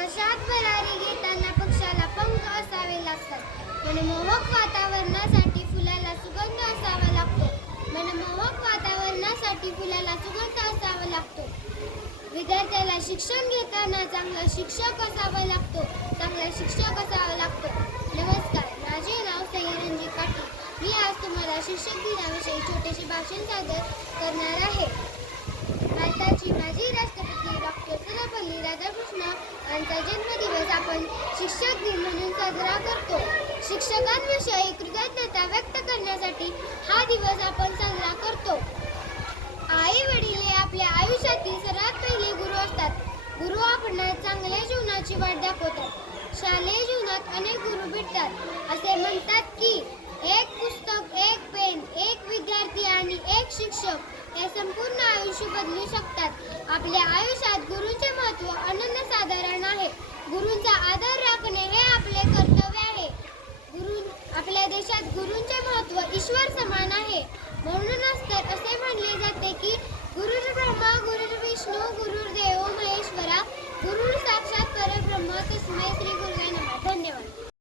आकाशात भरारी घेताना पक्षाला पंख असावे लागतात. मनमोहक वातावरणासाठी फुलाला सुगंध असावा लागतो. मनमोहक वातावरणासाठी फुलाला सुगंध असावा लागतो. विद्यार्थ्याला शिक्षण घेताना चांगला शिक्षक असावा लागतो. चांगला शिक्षक असावा लागतो. नमस्कार, माझे नाव सह्याद्री पाटील. मी आज तुम्हाला शिक्षक दिनाविषयी छोटेसे भाषण सादर करणार आहे. भारताची माजी राष्ट्रपती डॉक्टर सर्वपल्ली राधाकृष्ण यांचा जन्मदिवस आपण शिक्षक दिन म्हणून साजरा करतो. शिक्षकांविषयी कृतज्ञता व्यक्त करण्यासाठी हा दिवस आपण साजरा करतो. आई वडील हे आपल्या आयुष्यातील सर्वात पहिले गुरु असतात. गुरु आपणास चांगल्या जीवनाची वाट दाखवतात. शालेय जीवनात अनेक गुरु भेटतात. असे म्हणतात की एक पुस्तक, एक पेन, एक विद्यार्थी आणि एक शिक्षक हे संपूर्ण आयुष्य बदलू शकतात. आपल्या आयुष्यात गुरूंचे महत्त्व अनन्यसाधारण आहे. गुरूंचा आदर राखणे हे आपले कर्तव्य आहे. आपल्या देशात गुरूंचे महत्त्व ईश्वर समान आहे. म्हणूनच तर असे म्हणले जाते की गुरुर्ब्रह्मा गुरुर्विष्णू